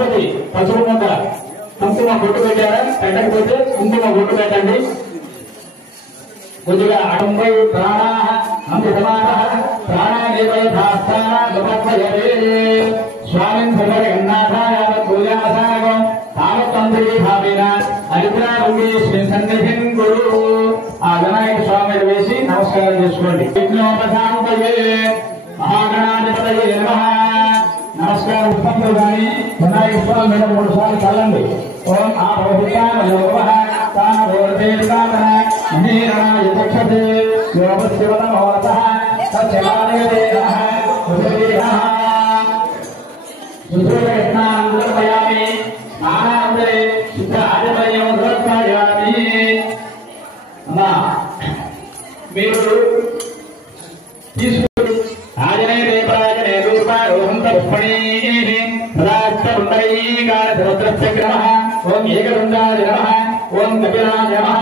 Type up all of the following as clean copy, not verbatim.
గణపతి పసుపు ముద్ద కుంకుమ బొట్టు పెట్టారా? పెట్టకపోతే కుంకుమ బొట్టు పెట్టండి. కొద్దిగా అడంబై ప్రాణ అమృతమాన ప్రాణాదేవయథాస్థానపద్మయే స్వామిన్ భగవన్నాథాయ పూజాసాగం తావత్తంత్రీ భావేన హరిద్రారంగే శ్రీ సన్నిధిం గురు. ఆ వినాయక స్వామి వేసి నమస్కారం చేసుకోండి. విఘ్నోపశాంతయే మహాగణాధిపతయే నమః. నమస్కారం పుష్పంతో కానీ వినాయక స్వామి మీద 3 సార్లు చల్లండి. ఓం ఆ భగవతామయోగః తానభోర్దేవికామన నీరాయ చక్షతే యోగశివనమోరతః తచ్చలాదేవే నమః. సుధృతకృష్ణానందమయామి స్నానానందరే శుద్ధ ఆదిమయం సమర్పయామి. అమ్మా మీరు తీసుకుని ఆజనే దేవరాజనే రూపారోహంత పుష్పణీ సదాష్టపుండరీకారసముద్రస్యగ్రమః. ఓం ఏకదండాయ నమః. ఓం కపిలాయ నమః.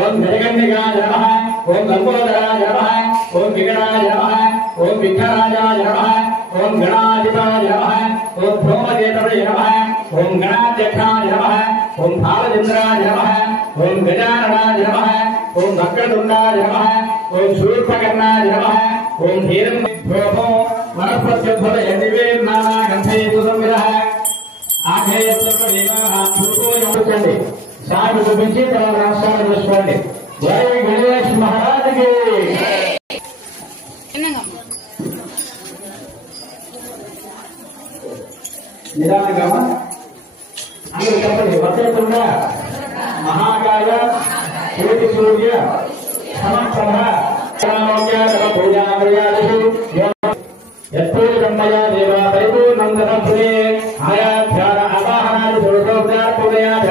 ఓం గజగన్నికాయ నమః. ఓం లంబోదరాయ నమః. ఓం వికటాయ నమః. ఓం విఘ్నరాజాయ నమః. ఓం గణాధిపాయ నమః. ఓం భ్రమకేతవే నమః. ఓం గణాధ్యక్షాయ నమః. ఓం భావచంద్రాయ నమః. ఓం గజాననాయ నమః. ఓం వక్రతుండాయ నమః. ఓం శూర్పకర్ణాయ నమః. ఓం ధీరం భోభో వనస్పత్యుద్భవ యదివే నానా గంధేషు సంవిదః ఆఖేయండి. సాగు చూపించి తర్వాత నమస్కారం చేసుకోండి. జై గణేష్ మహారాజుకి. నిదానంగా అందరూ చెప్పండి. వక్రతుండ మహాకాయ కోటి సూర్య సమప్రభ పూజా మర్యాదలు యత్పూజమయ దేవ పరిపూర్ణందనే ఆయాధ్యాన అవాహనాది పురోగోద్యాయ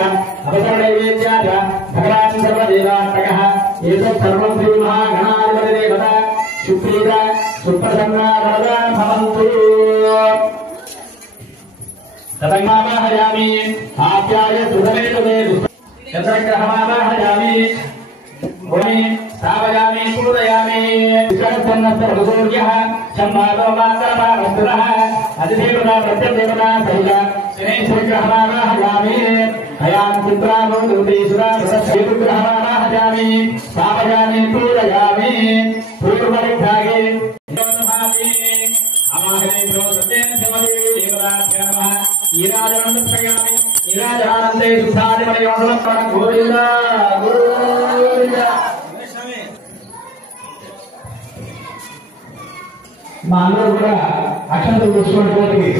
అవసరనైవేద్యాయ భగవాన్ సర్వదేవాత్మకః ఏతత్ సర్వం శ్రీ మహాగణాధిపతి దేవత సుప్రీత సుప్రసన్నా వరదా భవంతు. తదంగావాహయామి ఆప్యాయ సుధమేతుమే యత్రగ్రహమావాహయామి భూమి స్థాపయామి పూజయామి. వికర్షన్నస్తూర్యః సంవాదో మాతరమావస్తురః అధిదేవతా ప్రత్యదేవతా సహిత శనేశ్వరగ్రహమావాహయామి. హయాం చింద్రామో దుర్దీసురాగ్రహమావాహయామి స్థాపయామి పూజయామి. పూర్వవిభాగే ఈరాజానందే సుధాదిమయోగం గోవింద గోవింద. మా అందరూ కూడా అక్షంతలు చూసుకోవడానికి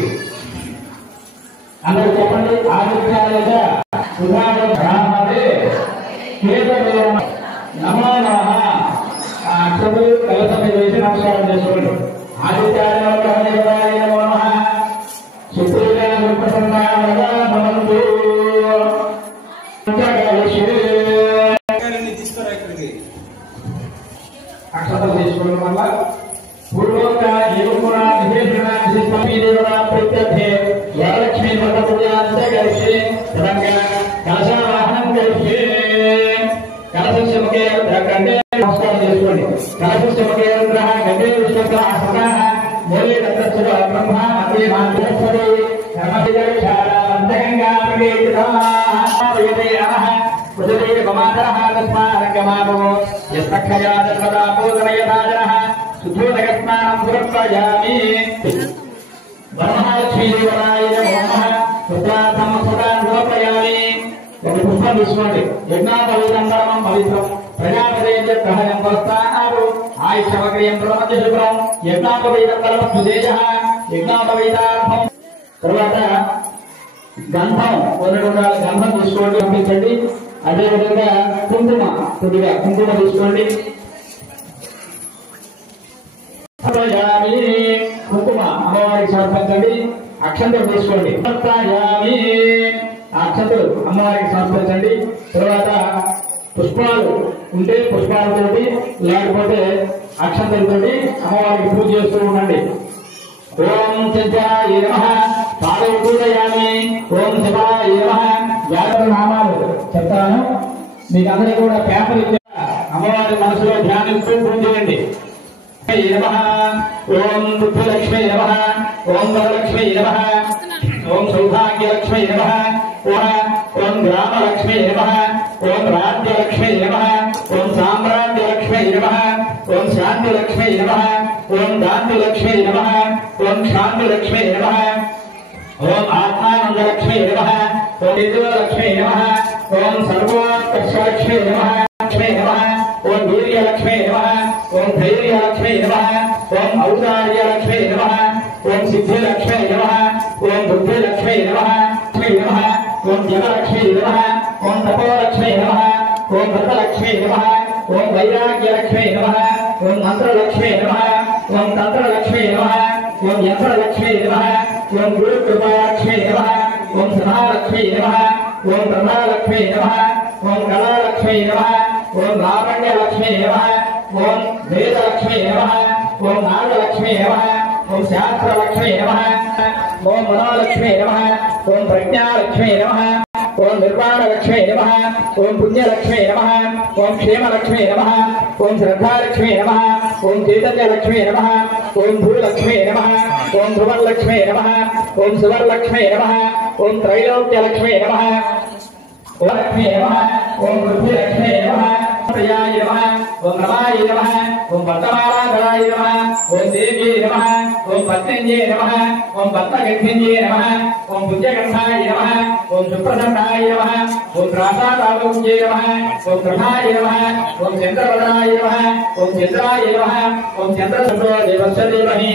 అందరూ చెప్పండి. ఆదిత్యాలయ సుధాదే నమో నమః. ఆ అక్షంతలు కలసం వేసి నమస్కారం చేసుకోండి. ఆదిత్యాలయ నమో నమః. సుప్రీత సుప్రసన్నా భవంతు. అక్షంతలు తీసుకోవడం వల్ల పూర్వోక్త ఏకమున విశేషణ విశిష్టమీ దేవతా ప్రత్యర్థే వరలక్ష్మీ వ్రతపూజాంతే కరిష్యే. తదంగా కలశావాహనం కరిష్యే. కలశస్య ముఖే కంటే నమస్కారం చేసుకోండి. కలశస్య ముఖే రుద్రః గంగే విశ్వగ్రహ సదాః మూలే తత్ర బ్రహ్మ మధ్యే మాతృస్వరే కర్మవిదక్షారావంతగంగా ప్రవేశితాః అహః కుజదేవ మమాతరః తస్మారంగమాభో యస్తక్షయా తత్వదా పూజనయతాజనః సుధోదకస్నానం సమర్పయామి. వరమహాలక్ష్మీదేవరాయ నమః. పుత్రార్థం సుతాన్ సమర్పయామి. ఒక పుష్పం తీసుకోండి. యజ్ఞాపవిత్రం పరమం పవిత్రం ప్రజాపదేజ గ్రహణం వస్తానారు ఆయుష్యవక్రియం ప్రమధ్య శుభ్రం యజ్ఞాపవిత్రం పరమస్సుదేజ యజ్ఞాపవితార్థం. తర్వాత గంధం 2 గంధం తీసుకోండి, పంపించండి. అదేవిధంగా కుంకుమ కొద్దిగా కుంకుమ తీసుకోండి. కుంకుమ అమ్మవారికి సమర్పించండి. అక్షంతలు తీసుకోండి. అక్షంతలు అమ్మవారికి సమర్పించండి. తర్వాత పుష్పాలు ఉంటే పుష్పాలతోటి లేకపోతే అక్షంతలతోటి అమ్మవారికి పూజ చేస్తూ ఉండండి. ఓం చంద్రాయ నమః. పాదౌ పూజయామి. ఓం శివాయ నమః. జాగ్రత్త నామాలు చెప్తాను. మీకు అందరికీ కూడా పేపర్ ఇచ్చా. అమ్మవారి మనసులో ధ్యానిస్తూ పూజ చేయండి. నమః. ఓం బుద్ధలక్ష్మీ నమః. ఓం వరలక్ష్మీ నమః. ఓం సౌభాగ్యలక్ష్మీ నమః ఓం గ్రామలక్ష్మీ నమః ఓం రాజ్యలక్ష్మీ నమః ఓం సామ్రాజ్యలక్ష్మీ నమః ఓం శాంతిలక్ష్మీ నమః ఓం దాంతిలక్ష్మీ నమః ఓం శాంతిలక్ష్మీ నమః ఓం ఆత్మానందలక్ష్మీ నమః ఓం విద్యాలక్ష్మీ నమః ఓం సర్వోత్కర్షలక్ష్మీ నమః లక్ష్మీ నమః ఓం వీర్యలక్ష్మీ నమః ఓం ధైర్యలక్ష్మీ నమః ఓం ఔదార్యలక్ష్మీ నమః ఓం సిద్ధిలక్ష్మీ నమః ఓం బుద్ధిలక్ష్మీ నమః ఓం జనలక్ష్మీ నమః ఓం తపోలక్ష్మీ నమః ఓం వ్రతలక్ష్మీ నమః ఓం వైరాగ్యలక్ష్మీ నమః ఓం మంత్రలక్ష్మీ నమః ఓం తంత్రలక్ష్మీ నమః ఓం యంత్రలక్ష్మీ నమః ఓం గురుకృపాలక్ష్మీ నమః ఓం సదాలక్ష్మీ నమః ఓం బ్రహ్మలక్ష్మీ నమః ఓం కళాలక్ష్మీ నమః ఓం లావణ్యలక్ష్మీ నమః ఓం వేదలక్ష్మీ నమః ఓం నాగలక్ష్మీ నమః ఓం శాస్త్రలక్ష్మీ నమః ఓం మనోలక్ష్మీ నమః ఓం ప్రజ్ఞాలక్ష్మీ నమః ఓం నిర్వాణలక్ష్మీ నమః ఓం పుణ్యలక్ష్మీ నమః ఓం క్షేమలక్ష్మీ నమః ఓం శ్రద్ధాలక్ష్మీ నమః ఓం చైతన్యలక్ష్మీ నమః ఓం భూలక్ష్మీ నమః ఓం ధ్రువలక్ష్మీ నమః ఓం సువర్లక్ష్మీ నమః ఓం త్రైలోక్యలక్ష్మీ నమః ఓం లక్ష్మీ నమః ఓం పృథ్వీలక్ష్మీ నమః ప్రియాయ నమః ఓం రమాయ నమః ఓం పద్మమాలాధరాయ నమః ఓం దేవ్యై నమః ఓం పద్మన్యై నమః ఓం పద్మగంధిన్యై నమః ఓం పుణ్యగంధాయ నమః ఓం సుప్రసన్నాయ నమః ఓం ప్రాసాదాలోక్యై నమః ఓం ప్రభాయ నమః ఓం చంద్రవదనాయ నమః ఓం చంద్రాయ నమః ఓం చంద్రసంతో దేవస్య ధీమహి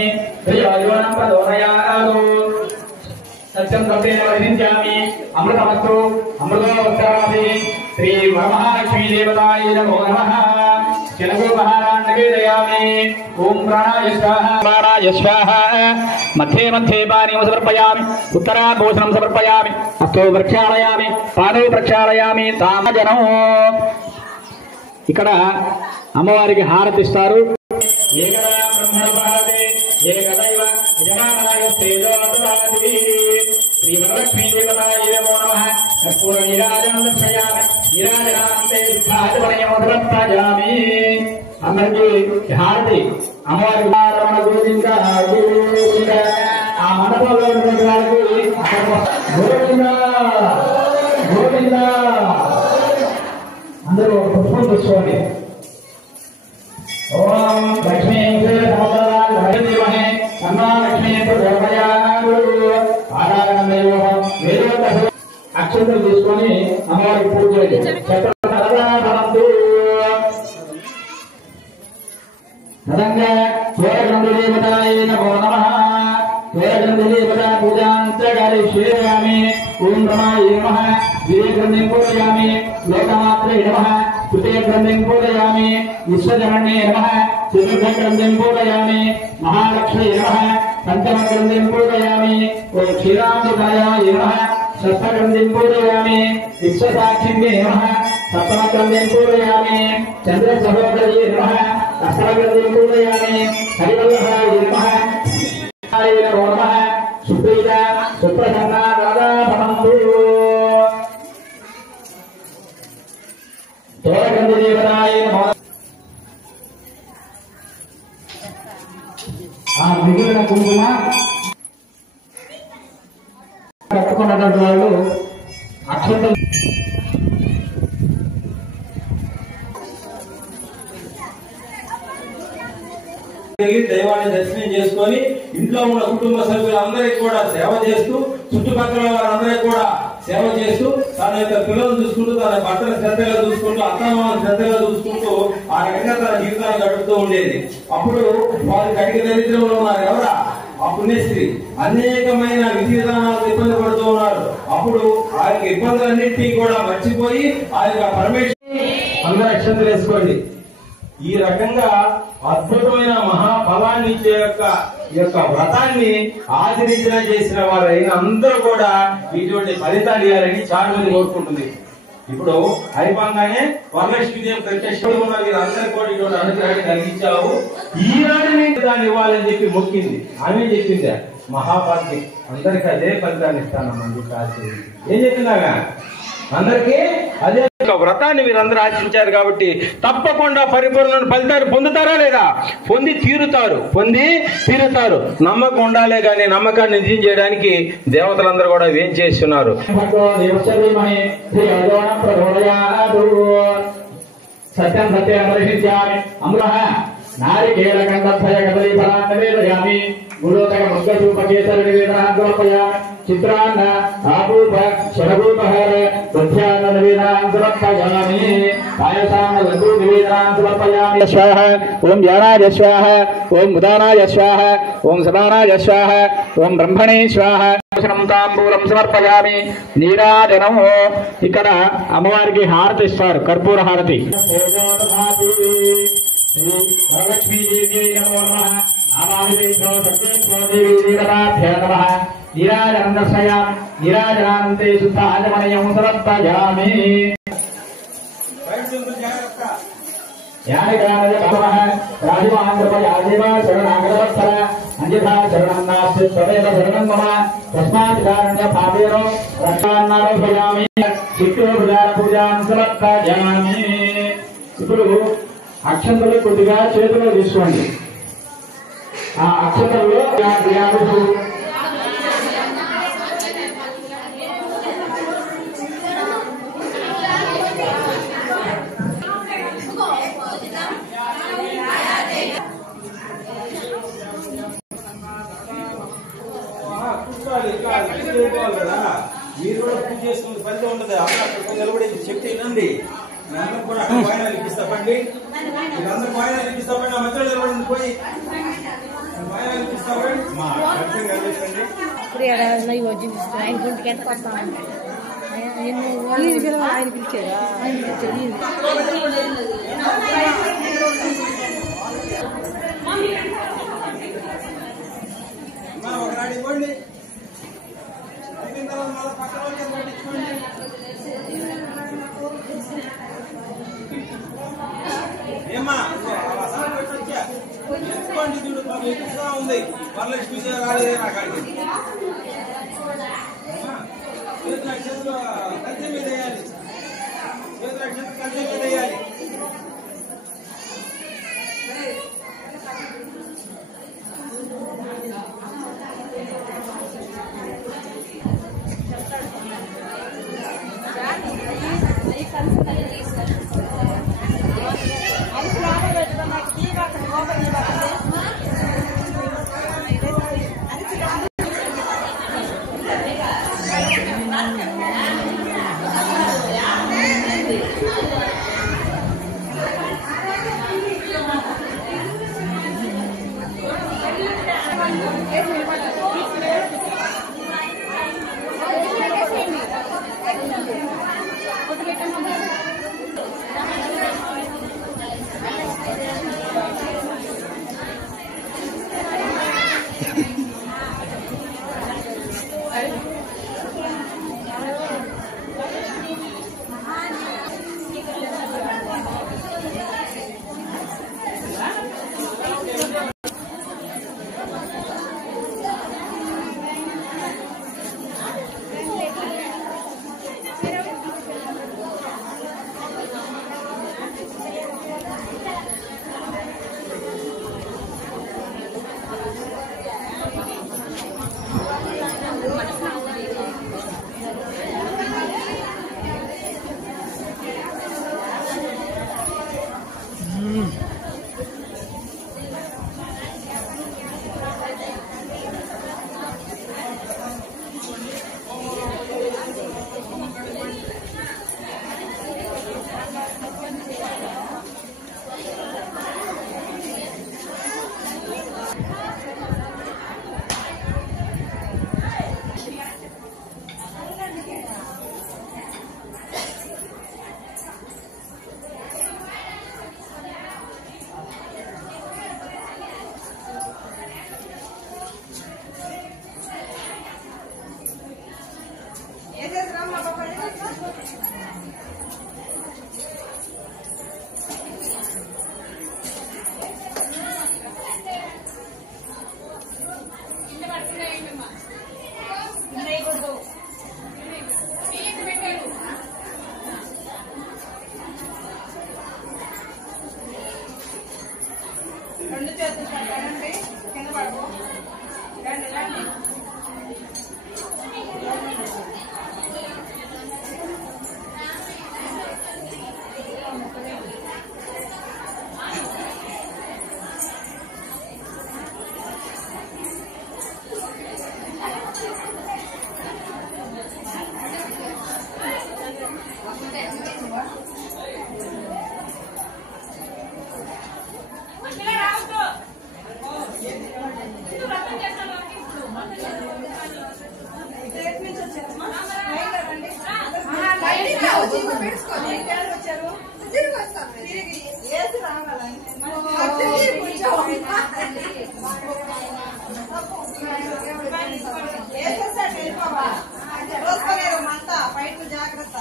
ధియో యోన ప్రచోదయాత్ సత్యం సత్యేన వదించామి అమృతమస్తు అమృతోపచామి శ్రీ వరమహాలక్ష్మీ దేవతాయ నమో నమః జనగో మహారాజ్ నివేదయామి ఓం ప్రాణాయ స్వాహా ప్రాణాయ స్వాహా మధ్యే మధ్యే పానీయం సమర్పయామి ఉత్తరాభూషణం సమర్పయామి హస్తో ప్రక్షాళయామి పాదౌ ప్రక్షాళయామి తామజనం. ఇక్కడ అమ్మవారికి హారతి ఇస్తారు. ఏకదా బ్రహ్మణోపాదే ఏకదైవ యజమానాయ తేజోపదాది శ్రీ వరలక్ష్మీ దేవతాయ నమో నమః. కర్పూర నీరాజనం దర్శయామి నీరాజనాంతే సిద్ధాధిపనయం సమర్పయామి. అందరికీ హారతి అమ్మవారికి రమణ గోవింద గోవింద. ఆ మండపంలో ఉన్నటువంటి వాళ్ళకి గోవింద గోవింద అందరూ ఒక పుష్పం తీసుకోండి. ఓం లక్ష్మీ సమర్పయామి అన్నాలక్ష్మీ ప్రచోదయాత్. ఆరాధన అక్షంతలు తీసుకొని అమ్మవారికి పూజ చేయండి. తదంగా ఘోరగ్రంథదేవతాయ నమో నమః. ఘోరగ్రంథదేవతా పూజాంతరిష్యామి. ఓం రమాయ నమః. వీరగ్రంథిం పూజయామి. లోకమాత్రే నమః. కృతే గ్రంథిం పూజయామి. విశ్వజనన్యే నమః. చతుర్థగ్రంథిం పూజయామి. మహాలక్ష్మీ నమః. పంచమగ్రంథిం పూజయామి. ఓం క్షీరామృతాయ నమః. షష్ఠగ్రంథిం పూజయామి. విశ్వసాక్షిణ్యే నమః. సప్తమగ్రంథిం పూజయామి. చంద్రసహోదర్యే నమః. అష్టమగ్రంథిం పూజయామి. హరివల్లభాయ నమః. నమో నమః. సుప్రీత సుప్రసన్నా రాధా భవంతు. ఘోరగ్రంథదేవతాయ నమో. ఆ మిగిలిన కుంకుమ కట్టుకున్నటువంటి వాళ్ళు అక్షంతలు దైవాన్ని దర్శనం చేసుకొని ఇంట్లో ఉన్న కుటుంబ సభ్యులందరికీ కూడా సేవ చేస్తూ చుట్టుపక్కల వారందరికీ కూడా సేవ చేస్తూ తన యొక్క పిల్లలు చూసుకుంటూ తన భర్తను శ్రద్ధగా చూసుకుంటూ అత్తమామను శ్రద్ధగా చూసుకుంటూ ఆ రకంగా తన జీవితాన్ని గడుపుతూ ఉండేది. అప్పుడు వారి కటిక దరిద్రంలో ఉన్నారు ఎవరా ఆ పుణ్యశ్రీ అనేకమైన విధి విధానాలకు ఇబ్బంది పడుతూ ఉన్నారు. అప్పుడు ఆ యొక్క ఇబ్బందులన్నింటినీ కూడా మర్చిపోయి ఆ యొక్క పరమేశ్వరు అందరూ అక్షంతలు వేసుకోండి. ఈ రకంగా అద్భుతమైన మహాఫలాన్ని ఇచ్చే యొక్క వ్రతాన్ని ఆచరించిన చేసిన వారైన అందరూ కూడా ఇటువంటి ఫలితాలు ఇవ్వాలని చాలా మంది కోరుకుంటుంది. ఇప్పుడు అయిపోగానే వరలక్ష్మీదేవి ప్రత్యక్షంగా ఉన్న వీరందరికీ కూడా ఇటువంటి అనుగ్రహాన్ని కలిగించావు. ఈనాడు దాన్ని ఇవ్వాలని చెప్పి మొక్కింది. ఆమె చెప్పింది మహాభాగ్యం అందరికీ అదే ఫలితాన్ని ఇస్తానమ్మా. ఏం చెప్పిందాగా అందరికీ అదే వ్రతాన్ని మీరందరూ ఆచరించారు కాబట్టి తప్పకుండా పరిపూర్ణ ఫలితాలు పొందుతారా లేదా? పొంది తీరుతారు. నమ్మకం ఉండాలే గాని నమ్మకాన్ని నిజం చేయడానికి దేవతలందరూ కూడా ఏం చేస్తున్నారు? సత్యం సత్యమర్హిష్యామి అమృహ నారికేళ కంఠస్థయ కదలీ ఫలాన్ని నివేదయామి గురోదక ముగ్గూపకేసరి నివేదనాన్ని సమర్పయామి చిత్రాన్న ఆపూప శరభూపహార దధ్యాన్న నివేదనాన్ని సమర్పయామి పాయసాన్న లడ్డూ నివేదనాన్ని సమర్పయామి. స్వాహ ఓం జ్ఞానాయ స్వాహ ఓం ఉదానాయ స్వాహ ఓం సమానాయ స్వాహ ఓం బ్రహ్మణే స్వాహ తాంబూలం సమర్పయామి. నీరాజనము ఇక్కడ అమ్మవారికి హారతి ఇస్తారు, కర్పూర హారతి. శ్రీలక్ష్మీదేవి నమో నమః. ఆవాహితేభ్యో సర్వేభ్యో దేవీదేవతాభ్యో నమః. నీరాజనం దర్శయామి. నీరాజనానంతే శుద్ధాజమనయం సమర్పయామి. శరణాగరవత్సర అంజథా శరణం నాస్తి త్వమేవ శరణం మమ తస్మాత్ కారణ్య పాపేనో రక్షాన్నారోపయామి. చిత్తోపచార పూజాం సమర్పయామి. ఇప్పుడు అక్షంతలు కొద్దిగా చేతిలో తీసుకోండి. ఆ అక్షంతల్లో మీరు కూడా పూజ చేసుకుని ఫలితం ఉండదు. అక్కడ నిలబడి చెప్తే వినండి. అందరూ కూడా వాయినాలు ఇప్పిస్తామండి. వీళ్ళందరూ వాయినాలు ఇప్పిస్తామండి. ఆ మధ్యలో నిలబడి పోయి వాయినాలు ఇప్పిస్తామండి. మా ఖర్చు కలిపండి. ఆయన పిలిచారా? ఒకనాడు ఇవ్వండి. అయిపోయిన తర్వాత మళ్ళీ పక్కన వాళ్ళకి పట్టించుకోండి. ఏమ్మా ఎత్తుకోండి. చూడు మాకు ఎక్కువగా ఉంది. వరలక్ష్మి రాలేదు నాకు అడిగింది. చేతులు కంచె మీద వేయాలి. చేతులు కంచె మీద వేయాలి. జాగ్రత్త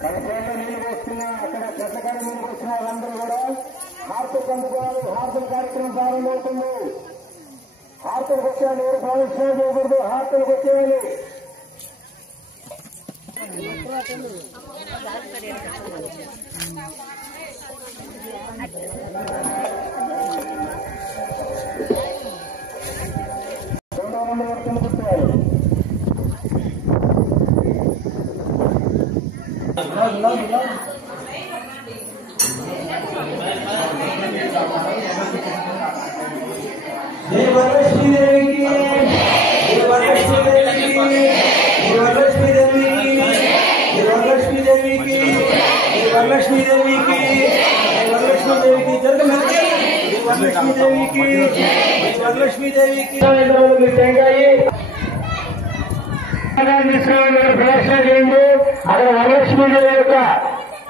కనపడంలో నీళ్ళు పోస్తున్నా అక్కడ చెట్లకాడ నీళ్ళు పోస్తున్న వాళ్ళందరూ కూడా హారతులు అందుకోవాలి. హారతుల కార్యక్రమం ప్రారంభమవుతుంది. హారతులకు వచ్చేయాలి, ఎవరు ప్రదక్షిణ చేయకూడదు, హారతులకు వచ్చేయాలి. రెండో మంది వర్తలు కూర్చోవాలి. जय वरलक्ष्मी देवी की, जय वरलक्ष्मी देवी की, जय वरलक्ष्मी देवी की, जय वरलक्ष्मी देवी की, जय वरलक्ष्मी देवी की, जय वरलक्ष्मी देवी की, जय वरलक्ष्मी देवी की, जय वरलक्ष्मी देवी की। తీసుకురావాలి, ప్రదర్శన చేయండి. అక్కడ వరలక్ష్మీదేవి యొక్క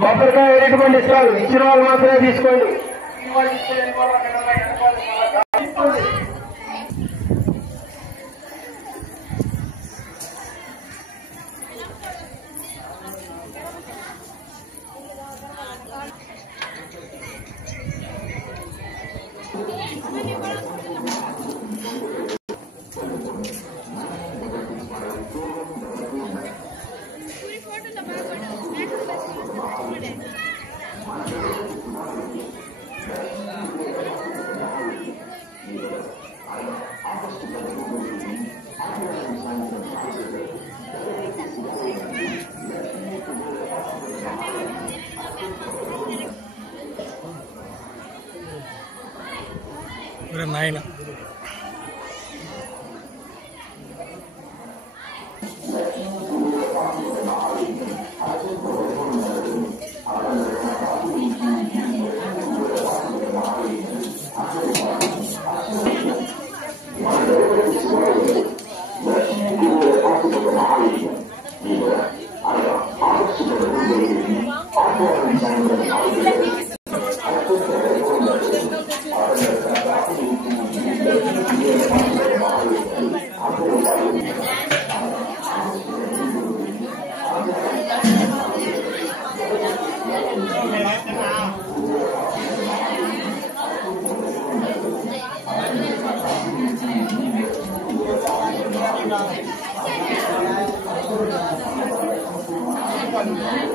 కొబ్బరికాయ ఎటువంటి ఇస్తారు, ఇచ్చిన వాళ్ళు మాత్రమే తీసుకోండి. నాయన Thank you.